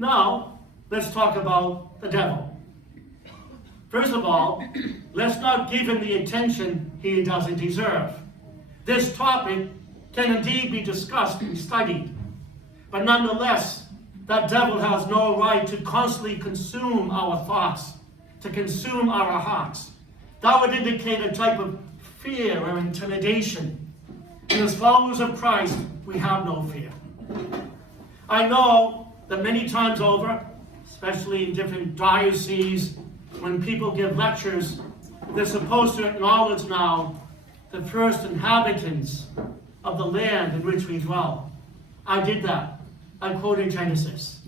Now, let's talk about the devil. First of all, let's not give him the attention he doesn't deserve. This topic can indeed be discussed and studied, but nonetheless, that devil has no right to constantly consume our thoughts, to consume our hearts. That would indicate a type of fear or intimidation. And as followers of Christ, we have no fear. I know that many times over, especially in different dioceses, when people give lectures, they're supposed to acknowledge now the first inhabitants of the land in which we dwell. I did that. I quoted Genesis.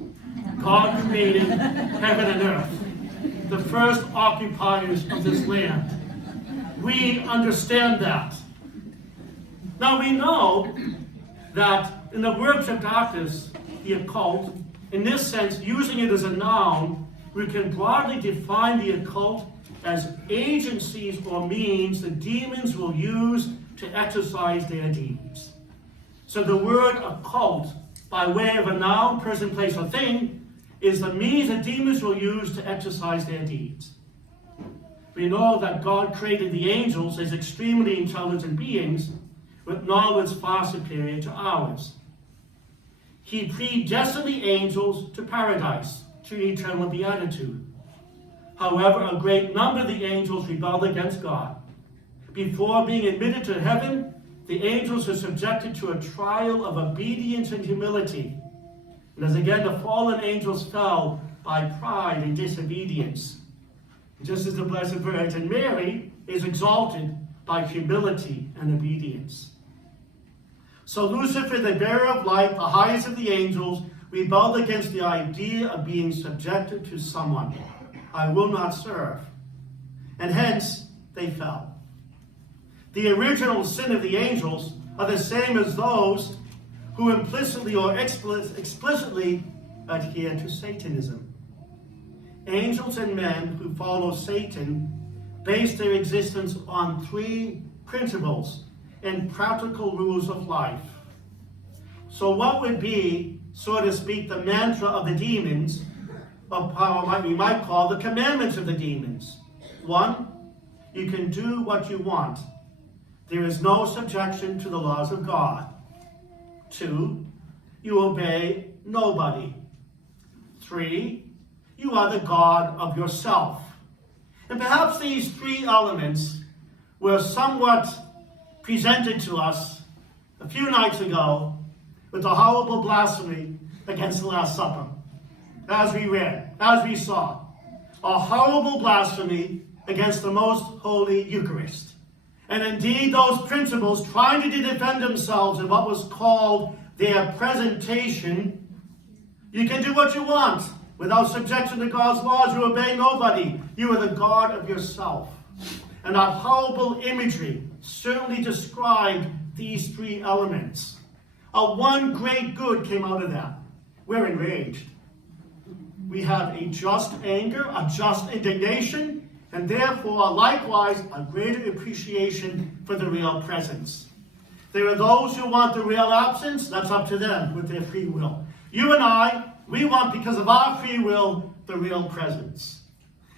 God created heaven and earth, the first occupiers of this land. We understand that. Now we know that in the works of darkness, the occult, in this sense, using it as a noun, we can broadly define the occult as agencies or means the demons will use to exercise their deeds. So the word occult, by way of a noun, person, place, or thing, is the means that demons will use to exercise their deeds. We know that God created the angels as extremely intelligent beings with knowledge far superior to ours. He predestined the angels to paradise, to eternal beatitude. However, a great number of the angels rebelled against God. Before being admitted to heaven, the angels are subjected to a trial of obedience and humility. And as again, the fallen angels fell by pride and disobedience. Just as the Blessed Virgin Mary is exalted by humility and obedience. So Lucifer, the bearer of light, the highest of the angels, rebelled against the idea of being subjected to someone. I will not serve. And hence, they fell. The original sin of the angels are the same as those who implicitly or explicitly adhere to Satanism. Angels and men who follow Satan base their existence on three principles and practical rules of life. So what would be, so to speak, the mantra of the demons, or we might call the commandments of the demons? 1, you can do what you want. There is no subjection to the laws of God. 2, you obey nobody. 3, you are the God of yourself. And perhaps these three elements were somewhat presented to us a few nights ago with the horrible blasphemy against the Last Supper. As we read, as we saw, a horrible blasphemy against the most holy Eucharist. And indeed, those principles trying to defend themselves in what was called their presentation, you can do what you want. Without subjection to God's laws, you obey nobody. You are the God of yourself. And that horrible imagery certainly described these three elements. One great good came out of that. We're enraged. We have a just anger, a just indignation, and therefore, likewise, a greater appreciation for the real presence. There are those who want the real absence. That's up to them with their free will. You and I, we want, because of our free will, the real presence.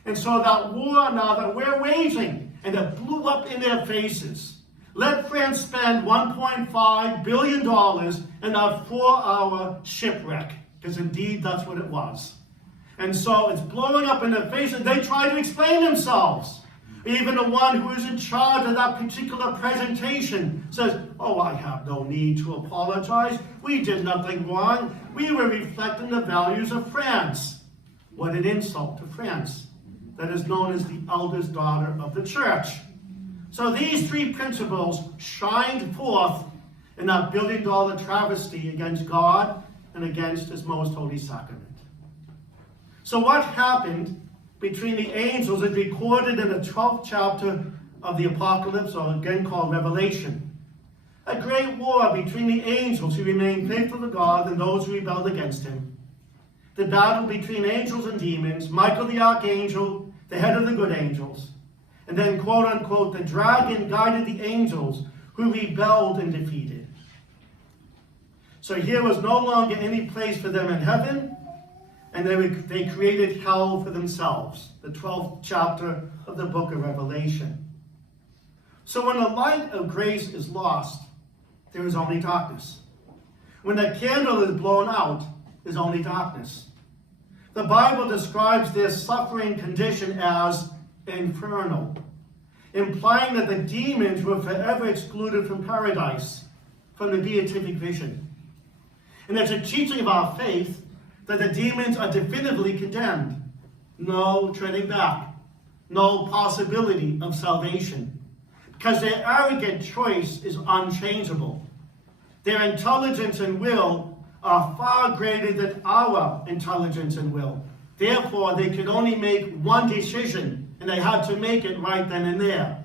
And so that war now that we're waging, and it blew up in their faces. Let France spend $1.5 billion in that 4-hour shipwreck, because indeed that's what it was. And so it's blowing up in their faces. They try to explain themselves. Even the one who is in charge of that particular presentation says, oh, I have no need to apologize. We did nothing wrong. We were reflecting the values of France. What an insult to France. That is known as the eldest daughter of the church. So these three principles shined forth in that billion-dollar travesty against God and against his most holy sacrament. So what happened between the angels is recorded in the 12th chapter of the Apocalypse, or again called Revelation. A great war between the angels who remained faithful to God and those who rebelled against him. The battle between angels and demons, Michael the archangel, the head of the good angels. And then, quote unquote, the dragon guided the angels who rebelled and defeated. So here was no longer any place for them in heaven, and they created hell for themselves, the 12th chapter of the book of Revelation. So when the light of grace is lost, there is only darkness. When the candle is blown out, there's only darkness. The Bible describes their suffering condition as infernal, implying that the demons were forever excluded from paradise, from the beatific vision. And it's a teaching of our faith that the demons are definitively condemned. No turning back. No possibility of salvation. Because their arrogant choice is unchangeable. Their intelligence and will are far greater than our intelligence and will. Therefore, they could only make one decision, and they had to make it right then and there.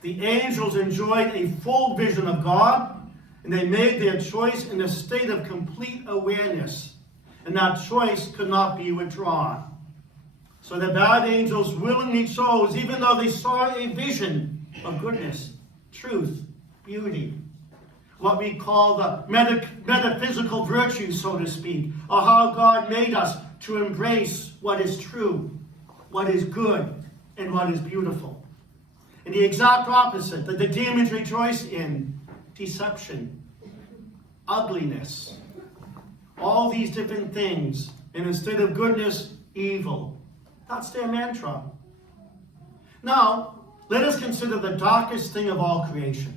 The angels enjoyed a full vision of God, and they made their choice in a state of complete awareness, and that choice could not be withdrawn. So the bad angels willingly chose, even though they saw a vision of goodness, truth, beauty, what we call the metaphysical virtues, so to speak, or how God made us to embrace what is true, what is good, and what is beautiful. And the exact opposite that the demons rejoice in: deception, ugliness, all these different things, and instead of goodness, evil. That's their mantra. Now, let us consider the darkest thing of all creation.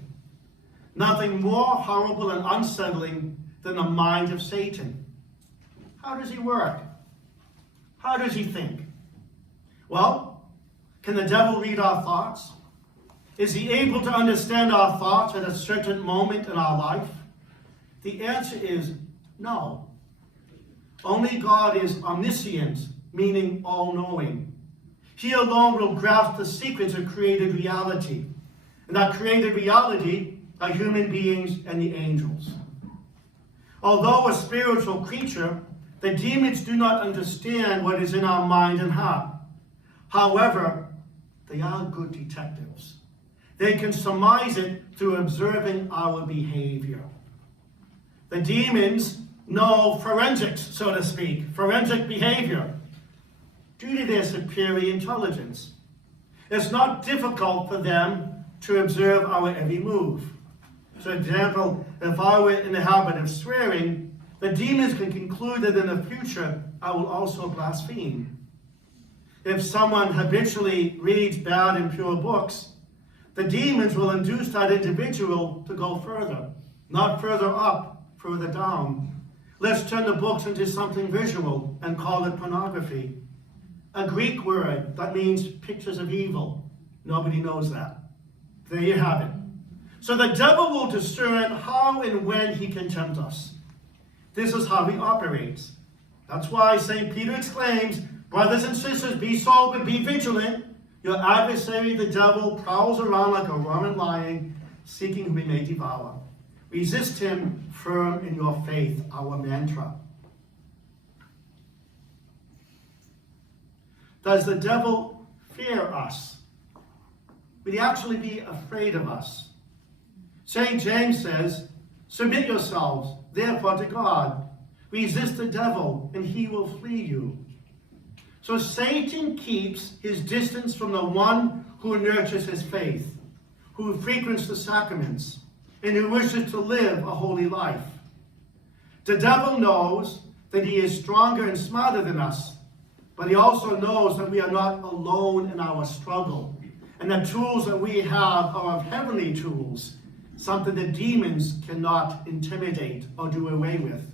Nothing more horrible and unsettling than the mind of Satan. How does he work? How does he think? Well, can the devil read our thoughts? Is he able to understand our thoughts at a certain moment in our life? The answer is no. Only God is omniscient, meaning all-knowing. He alone will grasp the secrets of created reality. And that created reality are human beings and the angels. Although a spiritual creature, the demons do not understand what is in our mind and heart. However, they are good detectives. They can surmise it through observing our behavior. The demons know forensics, so to speak, forensic behavior, due to their superior intelligence. It's not difficult for them to observe our every move. For example, if I were in the habit of swearing, the demons can conclude that in the future I will also blaspheme. If someone habitually reads bad, impure books, the demons will induce that individual to go further, not further up, further down. Let's turn the books into something visual and call it pornography. A Greek word that means pictures of evil. Nobody knows that. There you have it. So the devil will discern how and when he can tempt us. This is how he operates. That's why St. Peter exclaims, "Brothers and sisters, be sober, be vigilant. Your adversary, the devil, prowls around like a roaring lion, seeking whom he may devour. Resist him firm in your faith," our mantra. Does the devil fear us? Would he actually be afraid of us? St. James says, "Submit yourselves, therefore, to God. Resist the devil, and he will flee you." So Satan keeps his distance from the one who nurtures his faith, who frequents the sacraments, and who wishes to live a holy life. The devil knows that he is stronger and smarter than us, but he also knows that we are not alone in our struggle, and the tools that we have are of heavenly tools, something that demons cannot intimidate or do away with.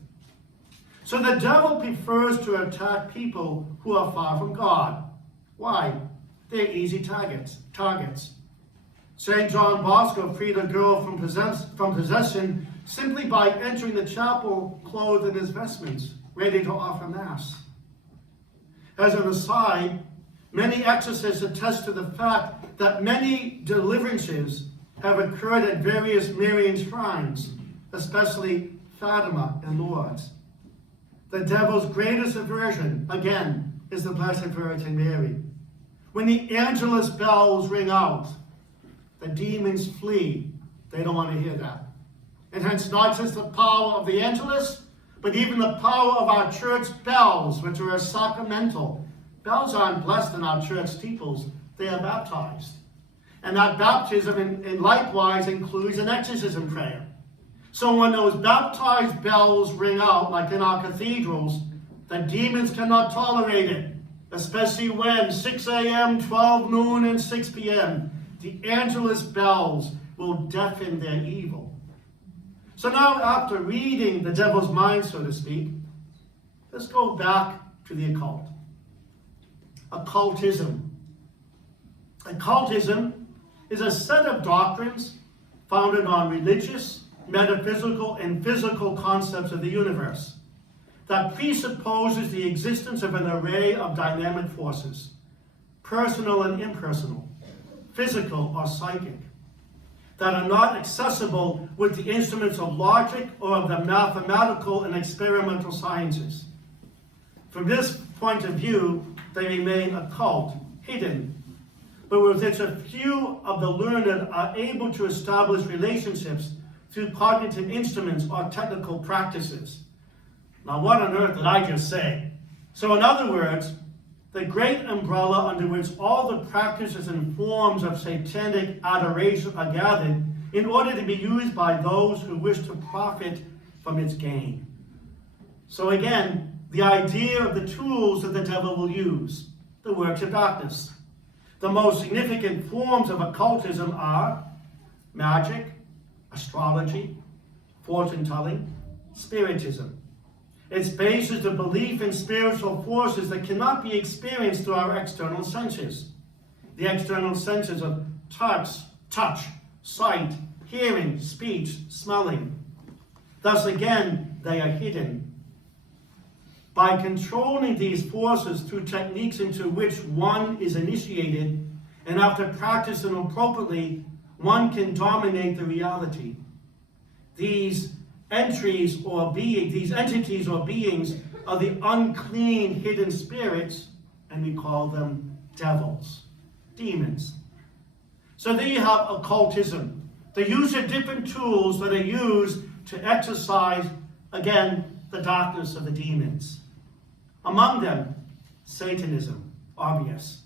So the devil prefers to attack people who are far from God. Why? They're easy targets. St. John Bosco freed a girl from possession simply by entering the chapel clothed in his vestments, ready to offer Mass. As an aside, many exorcists attest to the fact that many deliverances have occurred at various Marian shrines, especially Fatima and Lourdes. The devil's greatest aversion, again, is the Blessed Virgin Mary. When the Angelus bells ring out, the demons flee. They don't want to hear that. And hence, not just the power of the Angelus, but even the power of our church bells, which are sacramental. Bells aren't blessed in our church steeples, they are baptized. And that baptism likewise includes an exorcism prayer. So when those baptized bells ring out, like in our cathedrals, the demons cannot tolerate it, especially when 6 a.m., 12 noon, and 6 p.m., the angelus bells will deafen their evil. So now, after reading the devil's mind, so to speak, let's go back to the occult. Occultism. Occultism is a set of doctrines founded on religious, metaphysical, and physical concepts of the universe that presupposes the existence of an array of dynamic forces, personal and impersonal, physical or psychic, that are not accessible with the instruments of logic or of the mathematical and experimental sciences. From this point of view, they remain occult, hidden, but with which a few of the learned are able to establish relationships through cognitive instruments or technical practices. Now, what on earth did I just say? So in other words, the great umbrella under which all the practices and forms of satanic adoration are gathered in order to be used by those who wish to profit from its gain. So again, the idea of the tools that the devil will use, the works of darkness. The most significant forms of occultism are magic, astrology, fortune-telling, spiritism. Its base is the belief in spiritual forces that cannot be experienced through our external senses. The external senses of touch, sight, hearing, speech, smelling. Thus again, they are hidden. By controlling these forces through techniques into which one is initiated, and after practicing appropriately, one can dominate the reality. These entities or beings are the unclean hidden spirits, and we call them devils, demons. So there you have occultism. The use of different tools that are used to exercise, again, the darkness of the demons. Among them, Satanism, obvious.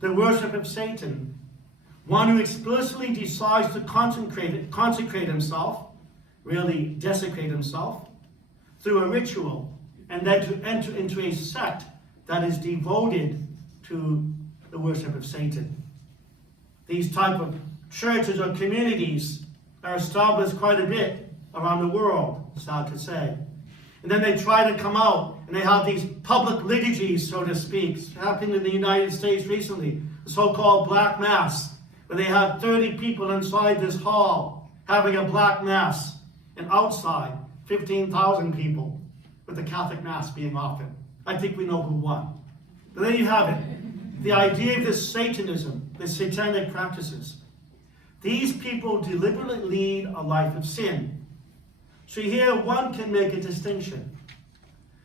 The worship of Satan, one who explicitly decides to consecrate himself, really desecrate himself, through a ritual, and then to enter into a sect that is devoted to the worship of Satan. These type of churches or communities are established quite a bit around the world, sad to say. And then they try to come out, and they have these public liturgies, so to speak. It's happened in the United States recently, the so-called Black Mass, where they had 30 people inside this hall having a Black Mass. And outside, 15,000 people, with the Catholic Mass being offered. I think we know who won. But there you have it. The idea of this Satanism, this satanic practices. These people deliberately lead a life of sin. So here one can make a distinction.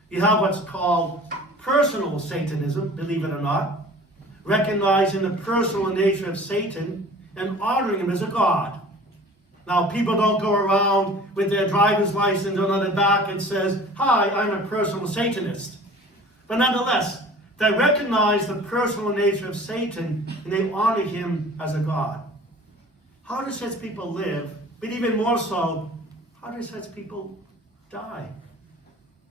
You have what's called personal Satanism, believe it or not, recognizing the personal nature of Satan and honoring him as a god. Now, people don't go around with their driver's license on the back and says, "Hi, I'm a personal Satanist." But nonetheless, they recognize the personal nature of Satan and they honor him as a god. How do such people live? But even more so, how do such people die?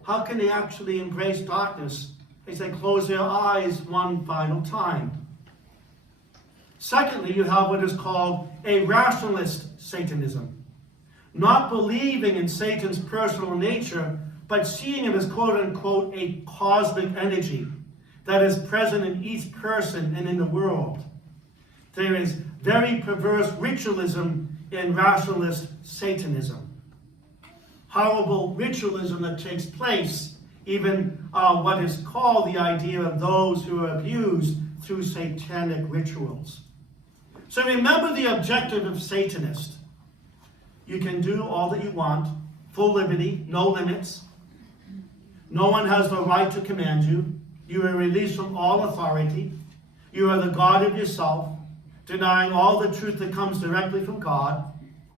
How can they actually embrace darkness as they close their eyes one final time? Secondly, you have what is called a rationalist Satanism, not believing in Satan's personal nature, but seeing him as quote-unquote a cosmic energy that is present in each person and in the world. There is very perverse ritualism in rationalist Satanism. Horrible ritualism that takes place, even what is called the idea of those who are abused through satanic rituals. So remember the objective of Satanist. You can do all that you want, full liberty, no limits. No one has the right to command you. You are released from all authority. You are the God of yourself, denying all the truth that comes directly from God.